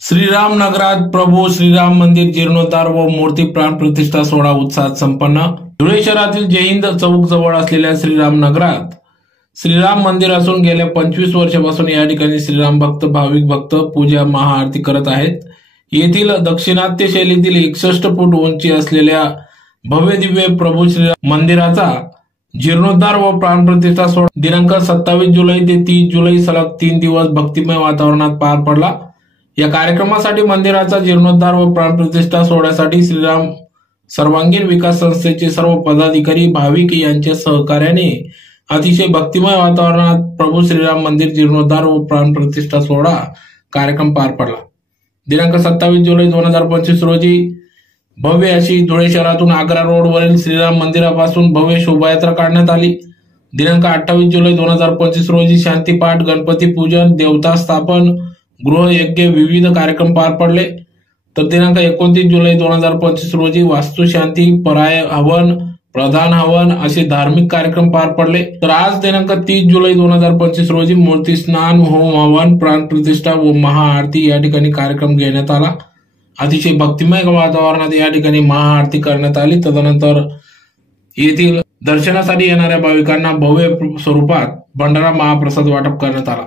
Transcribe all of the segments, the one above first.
श्रीराम नगरात प्रभू श्रीराम मंदिर जीर्णोद्धार व मूर्ती प्राण प्रतिष्ठा सोहळा उत्साहात संपन्न। धुळे शहरातील जय हिंद चौक जवळ असलेल्या श्रीराम नगरात श्रीराम मंदिर असून गेल्या 25 वर्षापासून या ठिकाणी श्रीराम भक्त भाविक भक्त पूजा महाआरती करत आहेत। येथील दक्षिणात्य शैलीतील 61 फूट उंची असलेल्या भव्य दिव्य प्रभू श्रीराम मंदिराचा जीर्णोद्धार व प्राण प्रतिष्ठा सोहळा दिनांक 27 जुलै ते 30 जुलै सलग 3 दिवस भक्तिमय वातावरणात पार पडला। या कार्यक्रमासाठी मंदिराचा जीर्णोद्धार व प्राण प्रतिष्ठा सोहळ्यासाठी श्रीराम सर्वांगीण विकास संस्थेचे सर्व पदाधिकारी भाविक यांच्या सहकार्याने अतिशय भक्तिमय वातावरणात प्रभू श्रीराम मंदिर जीर्णोद्धार व प्राण प्रतिष्ठा सोहळा कार्यक्रम पार पडला। दिनांक 27 जुलै 2025 रोजी भव्य अशी धुळे शहरातून आग्रा रोडवरील श्रीराम मंदिरापासून भव्य शोभायात्रा काढण्यात आली। दिनांक 28 जुलै 2025 रोजी शांतीपाठ, गणपती पूजन, देवता स्थापन, गृहयज्ञ विविध कार्यक्रम पार पडले। तर दिनांक 29 जुलै 2025 रोजी वास्तुशांती, पराय हवन, प्रधान हवन असे धार्मिक कार्यक्रम पार पडले। तर आज दिनांक 30 जुलै 2025 रोजी मूर्ती स्नान, होम हवन, प्राण प्रतिष्ठा व महाआरती या ठिकाणी कार्यक्रम घेण्यात आला। अतिशय भक्तिमय वातावरणात या ठिकाणी महाआरती करण्यात आली। तदनंतर येथील दर्शनासाठी येणाऱ्या भाविकांना भव्य स्वरूपात भंडारा महाप्रसाद वाटप करण्यात आला।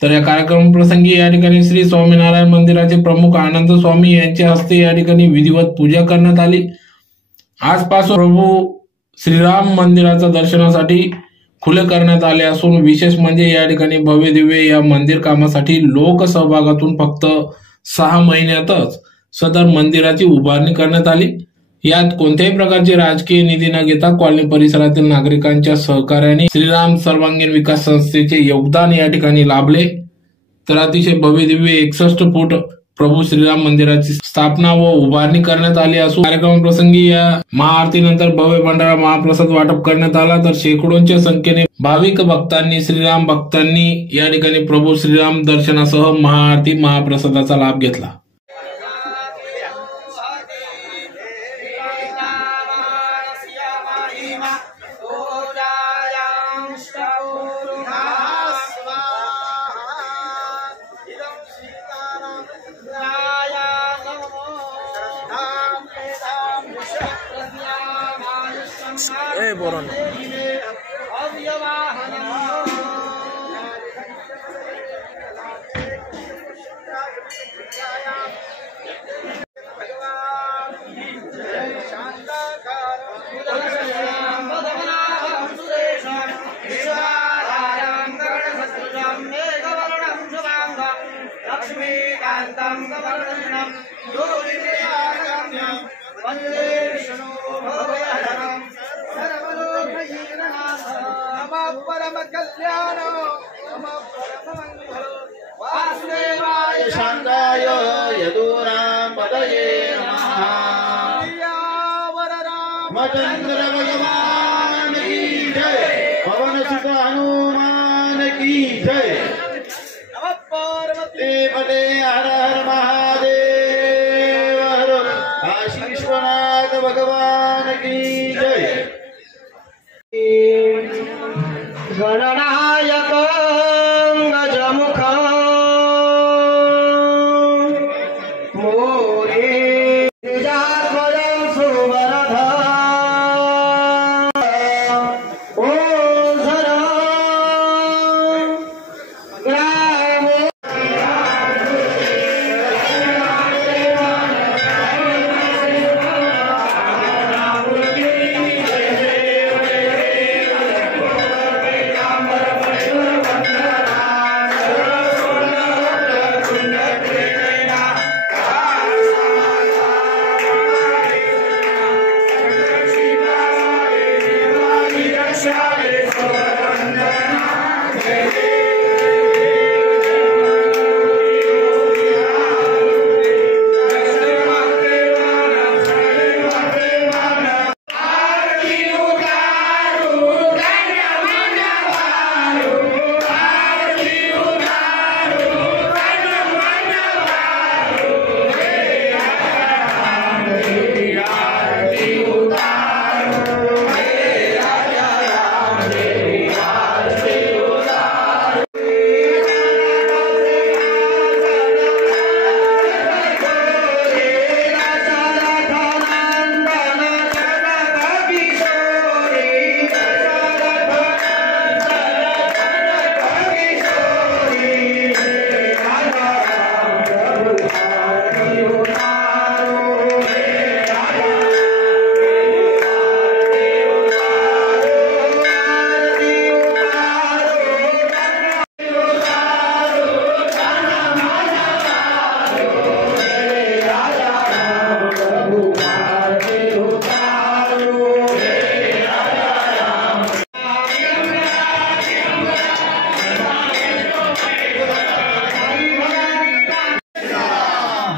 तर या कार्यक्रम प्रसंगी या ठिकाणी श्री स्वामीनारायण मंदिराचे प्रमुख आनंद स्वामी यांच्या हस्ते या ठिकाणी विधिवत पूजा करण्यात आली। आजपासून प्रभू श्रीराम मंदिराच्या दर्शनासाठी खुले करण्यात आले असून विशेष म्हणजे या ठिकाणी भव्य दिव्य या मंदिर कामासाठी लोक सहभागातून फक्त 6 महिन्यातच सदर मंदिराची उभारणी करण्यात आली। यात कोणत्याही प्रकारचे राजकीय निधी न घेता कॉलनी परिसरातील नागरिकांच्या सहकार्याने श्रीराम सर्वांगीण विकास संस्थेचे योगदान या ठिकाणी लाभले। तर अतिशय भव्य दिव्य 61 फूट प्रभू श्रीराम मंदिराची स्थापना व उभारणी करण्यात आली असून कार्यक्रम प्रसंगी या महाआरतीनंतर भव्य भंडारा महाप्रसाद वाटप करण्यात आला। तर शेकडोंच्या संख्येने भाविक भक्तांनी श्रीराम भक्तांनी या ठिकाणी प्रभू श्रीराम दर्शनासह महाआरती महाप्रसादाचा लाभ घेतला। शांताय यदूनां पतये नमः। रामचंद्र भगवान की जय, पवन सुत हनुमान की जय। नमः पार्वती पते हर हर महादेव, हर काशी विश्वनाथ भगवान की जय। गणनायक गजमुख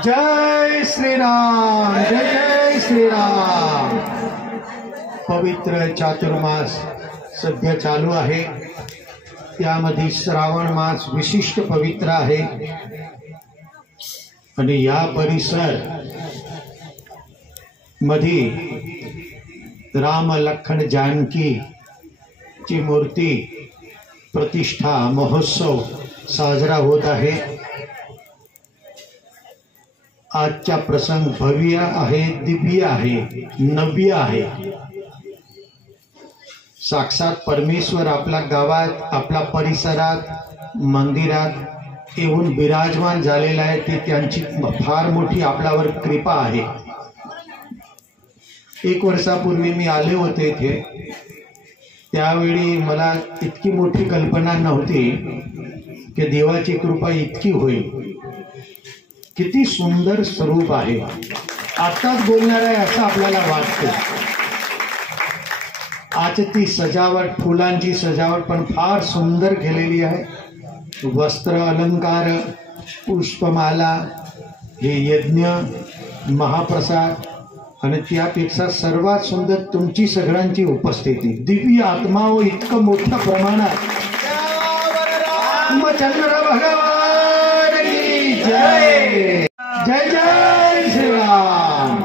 जय श्री राम, जय जय श्री राम। पवित्र चातुर्मास सध्या चालू आहे, त्यामध्ये श्रावण मास विशिष्ट पवित्र आहे आणि या परिसर मध्ये राम लखन जानकी ची मूर्ती प्रतिष्ठा महोत्सव साजरा होत आहे। आजचा प्रसंग भव्य आहे, दिव्य आहे, नव्य आहे। साक्षात परमेश्वर आपल्या गावात, आपल्या परिसरात, मंदिरात येऊन विराजमान झालेला आहे। ती त्यांची फार मोठी आपल्यावर कृपा आहे। 1 वर्षापूर्वी मी आले होते इथे, त्यावेळी मला इतकी मोठी कल्पना नव्हती की देवाची कृपा इतकी होईल। किती सुंदर स्वरूप आहे, आताच बोलणार आहे असं आपल्याला वाटतं। आज ती सजावट, फुलांची सजावट पण फार सुंदर केलेली आहे। वस्त्र अलंकार, पुष्पमाला, हे यज्ञ, महाप्रसाद आणि त्यापेक्षा सर्वात सुंदर तुमची सगळ्यांची उपस्थिती। दिव्य आत्मा व इतकं मोठ्या प्रमाणात चंद्र भगवान की जय, जय जय श्री राम।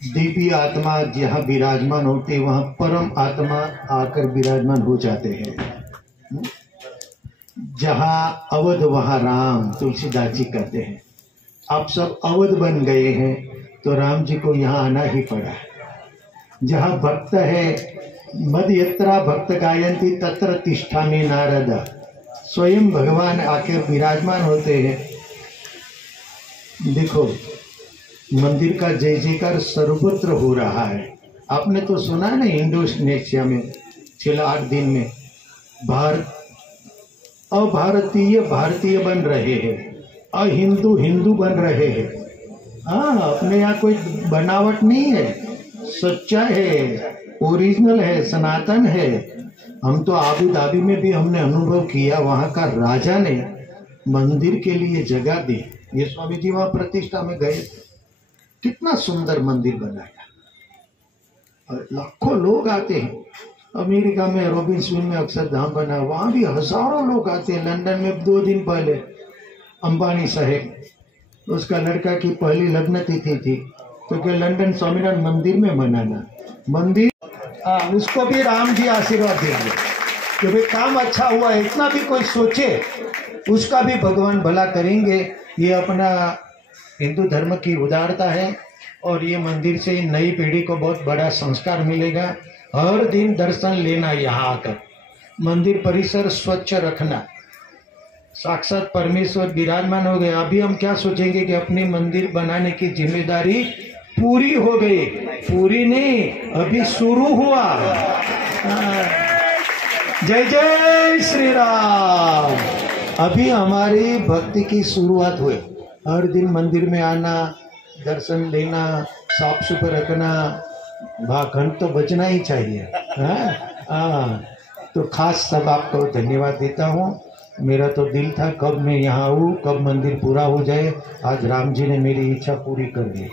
दिव्य आत्मा जहाँ विराजमान होते वहाँ परम आत्मा आकर विराजमान हो जाते हैं। जहाँ अवध वहाँ राम, तुलसीदास जी कहते हैं। आप सब अवध बन गए हैं तो राम जी को यहाँ आना ही पड़ा। जहाँ भक्त है, मद यत्रा भक्त गायंती तत्र तिष्ठामि नारद, स्वयं भगवान आकर विराजमान होते हैं। देखो मंदिर का जय जयकार सर्वत्र हो रहा है। आपने तो सुना ना, इंडोनेशिया में पिछले 8 दिन में भारत अभारतीय भारतीय बन रहे हैं, अहिंदू हिंदू बन रहे हैं। हाँ, अपने यहाँ कोई बनावट नहीं है, सच्चा है, ओरिजिनल है, सनातन है। हम तो आबू धाबी में भी हमने अनुभव किया, वहाँ का राजा ने मंदिर के लिए जगह दी। ये स्वामी जी वहाँ प्रतिष्ठा में गए, कितना सुंदर मंदिर बनाया और लाखों लोग आते हैं। अमेरिका में रॉबिन्सविल में अक्षरधाम बना, वहाँ भी हजारों लोग आते हैं। लंदन में 2 दिन पहले अंबानी साहेब, उसका लड़का की पहली लग्न तिथि थी, तो क्या लंदन स्वामीनारायण मंदिर में मनाना, मंदिर उसको भी राम जी आशीर्वाद देंगे कि भाई काम अच्छा हुआ है। इतना भी कोई सोचे उसका भी भगवान भला करेंगे। ये अपना हिंदू धर्म की उदारता है और ये मंदिर से नई पीढ़ी को बहुत बड़ा संस्कार मिलेगा। हर दिन दर्शन लेना, यहाँ आकर मंदिर परिसर स्वच्छ रखना। साक्षात परमेश्वर विराजमान हो गए। अभी हम क्या सोचेंगे कि अपनी मंदिर बनाने की जिम्मेदारी पूरी हो गई, पूरी नहीं, अभी शुरू हुआ। जय जय श्री राम। अभी हमारी भक्ति की शुरुआत हुई। हर दिन मंदिर में आना, दर्शन लेना, साफ सुथरा रखना, घंट तो बचना ही चाहिए। तो खास सब आपको धन्यवाद देता हूँ। मेरा तो दिल था कब मैं यहाँ आऊँ, कब मंदिर पूरा हो जाए। आज राम जी ने मेरी इच्छा पूरी कर दी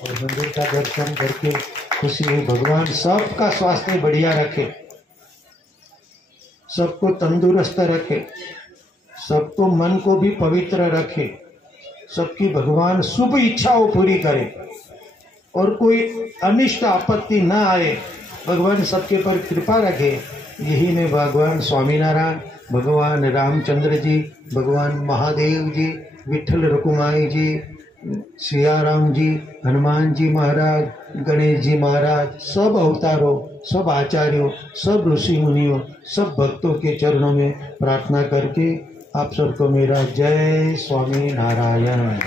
और मंदिर का दर्शन करके खुशी हुई। भगवान सबका स्वास्थ्य बढ़िया रखे, सबको तंदुरुस्त रखे, सबको मन को भी पवित्र रखे, सबकी भगवान शुभ इच्छाओं पूरी करे और कोई अनिष्ट आपत्ति न आए। भगवान सबके पर कृपा रखे। यही मैं भगवान स्वामीनारायण, भगवान रामचंद्र जी, भगवान महादेव जी, विठल रुक्माई जी, सियाराम जी, हनुमान जी महाराज, गणेश जी महाराज, सब अवतारों, सब आचार्यों, सब ऋषि मुनियों, सब भक्तों के चरणों में प्रार्थना करके आप सबको मेरा जय स्वामी नारायण।